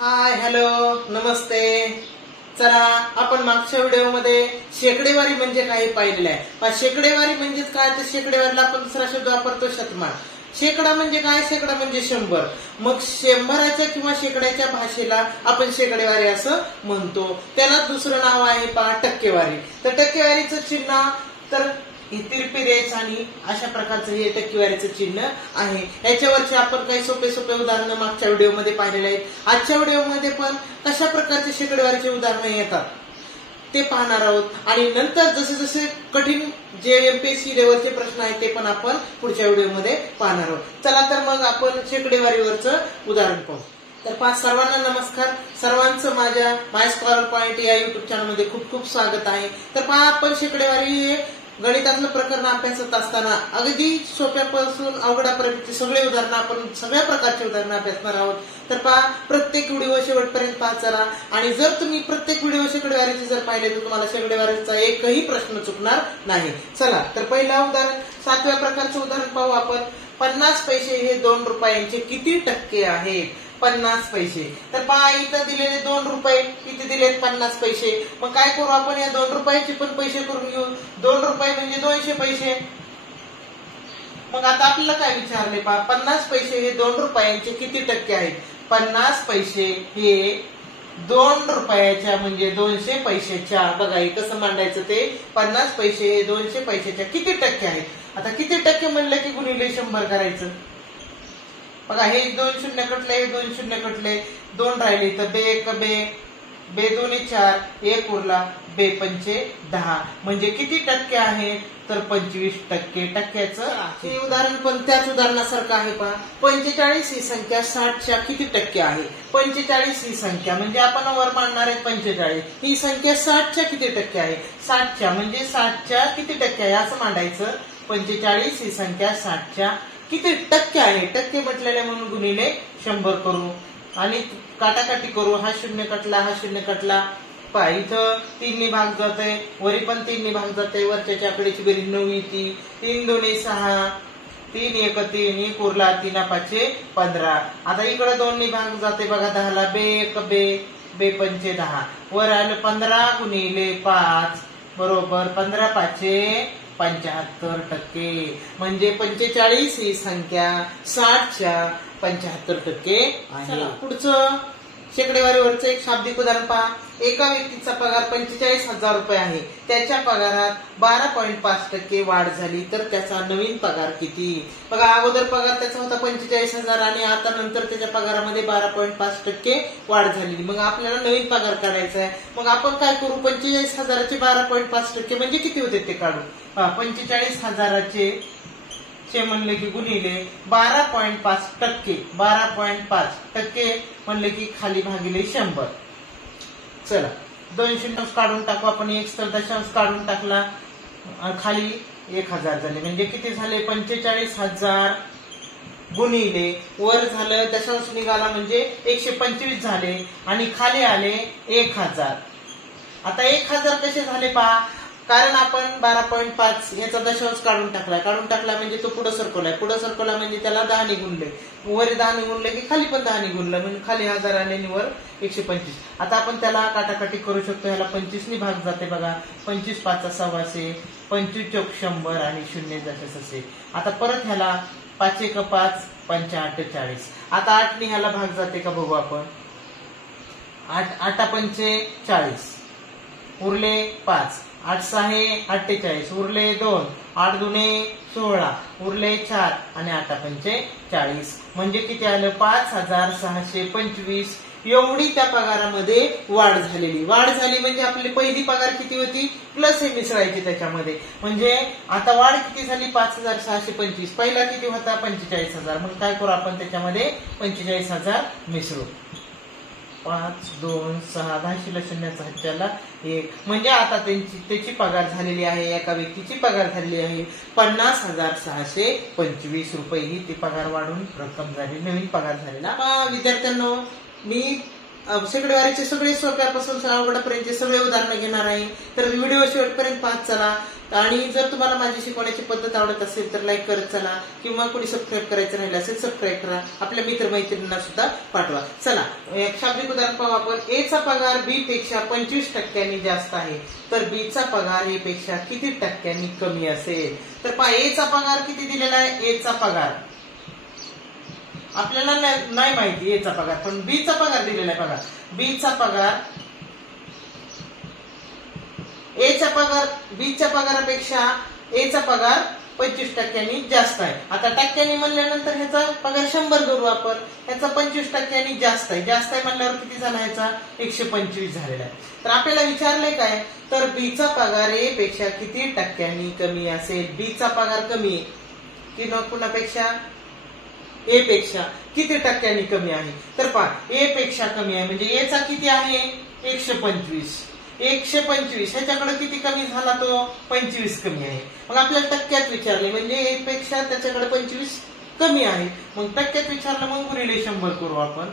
Hi hello नमस्ते. चला आपण मागच्या व्हिडिओमध्ये शेकडेवारी म्हणजे काय पाहिलेलं आहे. पण शेकडेवारी म्हणजेच काय तर शेकडेवारीला आपण दुसरा शब्द वापरतो शतमान. शेकडा म्हणजे काय? शेकडा म्हणजे 100. मग 100च्या किंवा शेकड्याच्या भाषेला आपण शेकडेवारी असं म्हणतो. त्याला दुसरं नाव आहे पहा टक्केवारी. तर टक्केवारीचं चिन्ह तर तिरपी रेष आणि अशा प्रकारचं हे टक्केवारीचं चिन्ह आहे. याच्यावरचे आपण काही सोपे सोपे उदाहरणं मागच्या व्हिडिओमध्ये पाहिलेले आहेत. आजच्या व्हिडिओमध्ये पण कशा प्रकारचे शेकडेवारीचे उदाहरणं येतात ते पाहणार आहोत. आणि नंतर जसे जसे कठीण जे एमपीएससी लेवलचे प्रश्न आहेत ते पण आपण पुढच्या व्हिडिओमध्ये पाहणार आहोत. चला तर मग आपण शेकडेवारीवरचं उदाहरण पाहू. तर सर्वांना नमस्कार. सर्वांचं माझ्या माय स्कॉलर पॉइंट या युट्यूब चॅनलमध्ये खूप खूप स्वागत आहे. तर आपण शेकडेवारी गणितातलं प्रकरण अभ्यासत असताना अगदी सोप्यापासून अवघडापर्यंत सगळे उदाहरणं आपण सगळ्या प्रकारचे उदाहरणं अभ्यासणार आहोत. तर प्रत्येक व्हिडिओ शेवटपर्यंत पाहत चला. आणि जर तुम्ही प्रत्येक व्हिडिओ शेकडेवारीचे जर पाहिले तर तुम्हाला शेकडेवारीचा एकही प्रश्न चुकणार नाही. चला तर पहिला उदाहरण 7व्या प्रकारचं उदाहरण पाहू आपण. 50 पैसे हे 2 रुपयांचे किती टक्के आहेत? 50 पैसे. तर इथं दिलेले 2 रुपये, इथे दिलेत 50 पैसे. मग काय करू आपण? या 2 रुपयाचे पण पैसे करून घेऊ. 2 रुपये म्हणजे 200 पैसे. मग आता आपल्याला काय विचारले 50 पैसे हे 2 रुपयांचे किती टक्के आहेत? 50 पैसे हे 2 रुपयाच्या म्हणजे 200 पैशाच्या, बघा हे कसं मांडायचं ते. 50 पैसे हे 200 पैशाच्या किती टक्के आहेत? आता किती टक्के म्हणलं की गुणिले 100 करायचं. बघा हे 2 शून्य कटले, हे 2 शून्य कटले, 2 राहिले तर बे 1 बे 2 4, 1 उरला, बे 5 10. म्हणजे किती टक्के आहेत? तर 25%. टक्क्याचं हे उदाहरण पण त्याच उदाहरणासारखं आहे 45 ही संख्या 60च्या किती टक्के आहे? 45 ही संख्या म्हणजे आपण वर मांडणार आहे 45. ही संख्या 60च्या किती टक्के आहे? 60च्या म्हणजे 60च्या किती टक्के आहे असं मांडायचं. 45 ही संख्या 60च्या किती टक्के आहे? टक्के म्हटलेले म्हणून गुणिले 100 करू आणि काटाकाटी करू. हा शून्य कटला, हा शून्य कटला. इथं 3 ने भाग जाते, वरी पण 3 ने भाग जाते. वरच्या आकड्याची बेरीज 9 येते. 3 2 6, 3 1 3, 1 उरला, 3 5 15. आता इकडे 2 ने भाग जाते बघा 10ला, बे 1 बे 5 10. वर आलं 15 गुणिले 5 बरोबर 15 5 75%. म्हणजे 45 ही संख्या 60च्या 75% आहे. पुढचं शेकडेवारीवरचं एक शाब्दिक उदाहरण पहा. एका व्यक्तीचा पगार 45,000 रुपये आहे. त्याच्या पगारात 12.5% वाढ झाली तर त्याचा नवीन पगार किती? बघा अगोदर पगार त्याचा होता 45,000 आणि आता नंतर त्याच्या पगारामध्ये 12.5% वाढ झाली. मग आपल्याला नवीन पगार काढायचा आहे. मग आपण काय करू? 45,000चे 12.5% म्हणजे किती होते ते काढू. 45,000चे म्हणले की गुणिले 12.5%. 12.5% म्हणले की खाली भागिले 100. चला 2 शून्य काढून टाकू आपण. 1 तर दशांश काढून टाकला, खाली 1000 झाले. म्हणजे किती झाले? 45,000 गुणिले वर झालं दशांश निघाला म्हणजे 125 झाले आणि खाली आले 1000. आता 1000 कसे झाले कारण आपण 12.5 याचा दशांश काढून टाकला म्हणजे तो पुढे सरकवला म्हणजे त्याला 10 ने गुणले. वर 10 ने गुणले की खाली पण 10 ने गुणलं म्हणजे खाली 1000 आले आणि वर 125. आता आपण त्याला काटाकाटी करू शकतो. ह्याला 25 ने भाग जाते बघा. 25 5 600, 25 चौक 100 आणि 0 जसे. आता परत ह्याला 5 1 5, 5 8 40. आता 8 ने ह्याला भाग जाते का बघू आपण. 8 8 5 40 उरले 5, 8 6 48 उरले 2, 8 2 16 उरले 4 आणि 8 5 40. म्हणजे किती आलं? 5,625. एवढी त्या पगारामध्ये वाढ झाली म्हणजे आपली पहिली पगार किती होती प्लस हे मिसळायची त्याच्यामध्ये. म्हणजे आता वाढ किती झाली? 5,625. पहिला किती होता? 45,000. मग काय करू आपण? त्याच्यामध्ये 45,000 मिसळू. 5 2 6 10 शून्याचा हत्याला 1. म्हणजे आता त्याची पगार झालेली आहे. एका व्यक्तीची पगार झालेली आहे 50,625 रुपये. ही ती पगार वाढून रक्कम झाली, नवीन पगार झालेला. विद्यार्थ्यांनो मी शेकडेवारीचे सगळे सोप्यापासून अवघडापर्यंतचे सगळे उदाहरणं घेणार आहे. तर व्हिडिओ शेवटपर्यंत पाहत चला. आणि जर तुम्हाला माझी शिकवण्याची पद्धत आवडत असेल तर लाईक करत चला, किंवा कोणी सबस्क्राईब करायचं राहिलं असेल सबस्क्राईब करा, आपल्या मित्रमैत्रिणींना सुद्धा पाठवा. चला एक शाब्दिक उदाहरण पाहू आपण. ए चा पगार बी पेक्षा 25% जास्त आहे, तर बी चा पगार ए पेक्षा किती टक्क्यांनी कमी असेल? तर पहा, ए चा पगार किती दिलेला आहे? ए चा पगार आपल्याला नाही माहिती ए चा पगार, पण बी चा पगार दिलेला आहे. बघा, बी चा पगार ए चा पगार बी च्या पगारापेक्षा ए चा पगार 25% जास्त आहे. आता टक्क्यांनी म्हणल्यानंतर ह्याचा पगार 100 धरू आपण, ह्याचा 25% जास्त आहे. जास्त आहे म्हणल्यावर किती झाला? ह्याचा 125 झालेला आहे. तर आपल्याला विचारलंय काय? तर बी चा पगार ए पेक्षा किती टक्क्यांनी कमी असेल? बी चा पगार कमी आहे की कुणापेक्षा? ए पेक्षा किती टक्क्यांनी कमी आहे? तर पहा, ए पेक्षा कमी आहे म्हणजे ए चा किती आहे? 125. 125 ह्याच्याकडे किती कमी झाला? तो 25 कमी आहे. मग आपल्याला टक्क्यात विचारले म्हणजे ए पेक्षा त्याच्याकडे 25 कमी आहे. मग टक्क्यात विचारलं, मग गुणिले 100 करू आपण.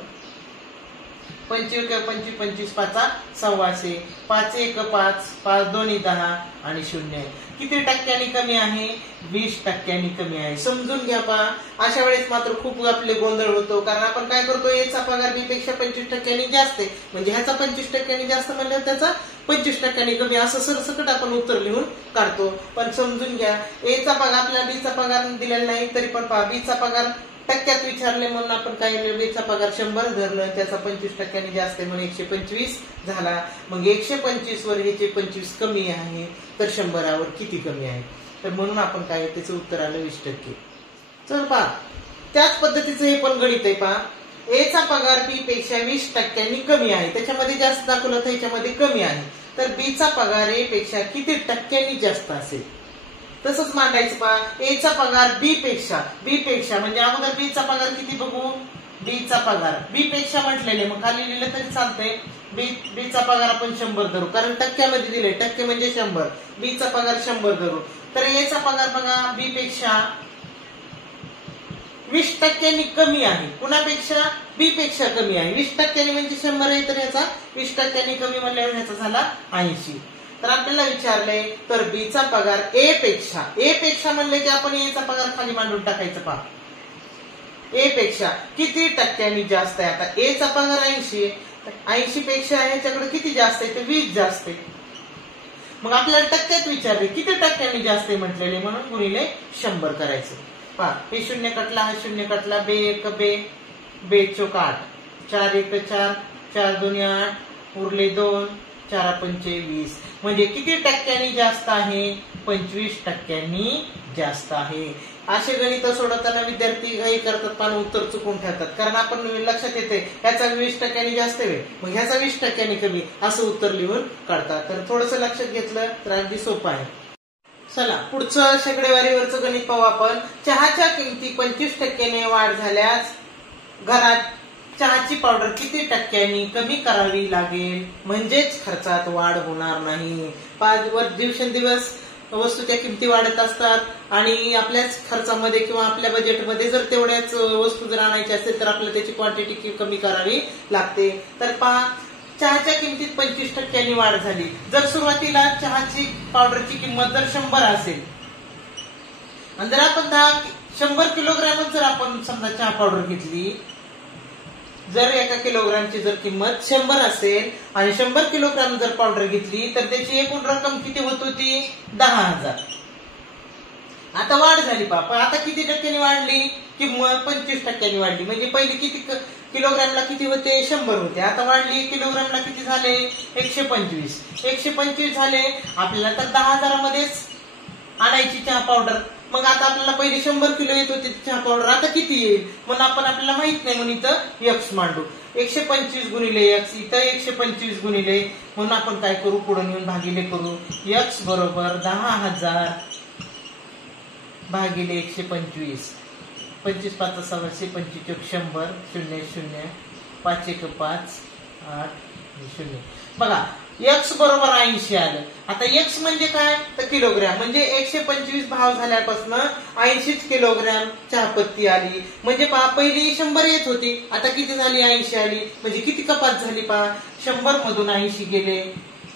25 25 25 5 सव्वाशे, 5 1 5, 5 2 10 आणि 0. किती टक्क्यांनी कमी आहे? 20% कमी आहे. समजून घ्या पहा. अशा वेळेस मात्र खूप आपले गोंधळ होतो, कारण आपण काय करतो? याचा पगार बी पेक्षा 25% जास्त आहे म्हणजे ह्याचा 25% जास्त म्हणल्यावर त्याचा 25% कमी, असं सरसकट आपण उत्तर लिहून काढतो. पण समजून घ्या, ए चा पगार आपल्याला बी चा पगार दिलेला नाही, तरी पण पहा बी चा पगार टक्क्यात विचारले म्हणून आपण काय केलं? बी चा पगार 100 धरलं, त्याचा 25% जास्त आहे म्हणून 125 झाला. मग 125 वर ह्याचे 25 कमी आहे, तर 100 वर किती कमी आहे? तर म्हणून आपण काय, त्याचं उत्तर आलं 20%. चल पहा, त्याच पद्धतीचं हे पण गणित आहे. पहा, ए चा पगार बी पेक्षा 20% कमी आहे, त्याच्यामध्ये जास्त दाखवलं तर ह्याच्यामध्ये कमी आहे, तर बी चा पगार ए पेक्षा किती टक्क्यांनी जास्त असेल? तसंच मांडायचं. पहा, ए चा पगार बी पेक्षा म्हणजे अगोदर बी चा पगार किती बघू? बी चा पगार बी पेक्षा म्हटलेले, मग खाली लिहिलं तरी चालतंय. बी चा पगार आपण 100 धरू, कारण टक्क्यामध्ये दिले, टक्के म्हणजे 100. बी चा पगार 100 धरू, तर ए चा पगार बघा बी पेक्षा 20% कमी आहे. कुणापेक्षा? बी पेक्षा कमी आहे. 20% म्हणजे 100 आहे, तर याचा 20% कमी म्हणल्यावर ह्याचा झाला 80. तर आपल्याला विचारलंय, तर बी चा पगार ए पेक्षा म्हणले की आपण ए चा पगार खाली मांडून टाकायचं. पहा, ए पेक्षा किती टक्क्यांनी जास्त आहे? आता ए चा पगार 80 आहे, 80 पेक्षा ह्याच्याकडे किती जास्त आहे? तर 20 जास्त आहे. मग आपल्याला टक्क्यात विचारले किती टक्क्यांनी जास्त आहे म्हटलेले, म्हणून गुणिले 100 करायचं. पहा, हे 0 कटला, हा 0 कटला, बे 1 बे 4 8, 4 1 4, 4 2 8, उरले 2, 4 5 20. म्हणजे किती टक्क्यांनी जास्त आहे? 25% जास्त आहे. असे गणित सोडवताना विद्यार्थी घाई करतात, पण उत्तर चुकून ठेवतात, कारण आपण लक्षात येते ह्याचा 20% जास्त आहे, मग ह्याचा 20% कमी, असं उत्तर लिहून काढतात. तर थोडस लक्षात घेतलं तर अगदी सोपं आहे. चला पुढचं शेकडेवारीवरचं गणित पाहू आपण. चहाच्या किमती 25% वाढ झाल्यास घरात चहाची पावडर किती टक्क्यांनी कमी करावी लागेल, म्हणजेच खर्चात वाढ होणार नाही. 5 दिवसेंदिवस वस्तूच्या किमती वाढत असतात आणि आपल्याच खर्चामध्ये किंवा आपल्या बजेटमध्ये जर तेवढ्याच वस्तू जर आणायची असेल तर आपल्याला त्याची क्वांटिटी कमी करावी लागते. तर पहा, चहाच्या किमतीत 25% वाढ झाली. जर सुरुवातीला चहाची पावडरची किंमत जर 100 असेल आणि जर आपण 100 किलोग्रॅमच जर आपण समजा चहा पावडर घेतली, जर 1 किलोग्रामची जर किंमत 100 असेल आणि 100 किलोग्राम जर पावडर घेतली तर त्याची एकूण रक्कम किती होत होती? 10,000. आता वाढ झाली पापा, आता किती टक्क्यांनी वाढली? किंमत 25% वाढली. म्हणजे पहिली किती किलोग्रामला किती होते? 100 होते. आता वाढली, किलोग्रामला किती झाले? 125. 125 झाले. आपल्याला तर 10,000 मध्येच आणायची चहा पावडर. मग आता आपल्याला पहिले 100 किलो येत होती चहा पावडर, आता किती येईल म्हणून आपण आपल्याला माहित नाही म्हणून इथं एक्स मांडू. 125 गुणिले एक्स, इथं 125 गुणिले, म्हणून आपण काय करू? पुढे नेऊन भागिले करू. एक्स बरोबर 10,000 भागिले 125. 25 5 600, 25 100, 0 0, 5 1 5, 8 0. बघा एक्स बरोबर 80 आलं. आता एक्स म्हणजे काय तर किलोग्रॅम, म्हणजे 125 भाव झाल्यापासून 80 किलोग्रॅम चहापत्ती आली. म्हणजे पहा पहिली 100 येत होती, आता किती झाली 80 आली. म्हणजे किती कपात झाली पहा, 100 मधून 80 गेले,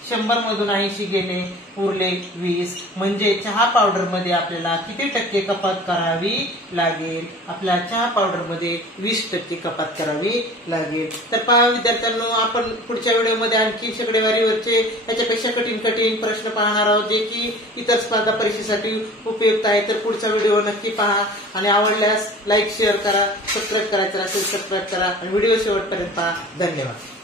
100 मधून 80 गेले, उरले 20. म्हणजे चहा पावडर मध्ये आपल्याला किती टक्के कपात करावी लागेल, आपल्या चहा पावडर मध्ये 20% कपात करावी लागेल. तर पहा विद्यार्थ्यांनो, आपण पुढच्या व्हिडिओमध्ये आणखी शेकडेवारीवरचे याच्यापेक्षा कठीण प्रश्न पाहणार आहोत, जे की इतर स्पर्धा परीक्षेसाठी उपयुक्त आहे. तर पुढचा व्हिडिओ नक्की पहा आणि आवडल्यास लाईक शेअर करा, सबस्क्राईब करायचं असेल सबस्क्राईब करा आणि व्हिडिओ शेवटपर्यंत पहा. धन्यवाद.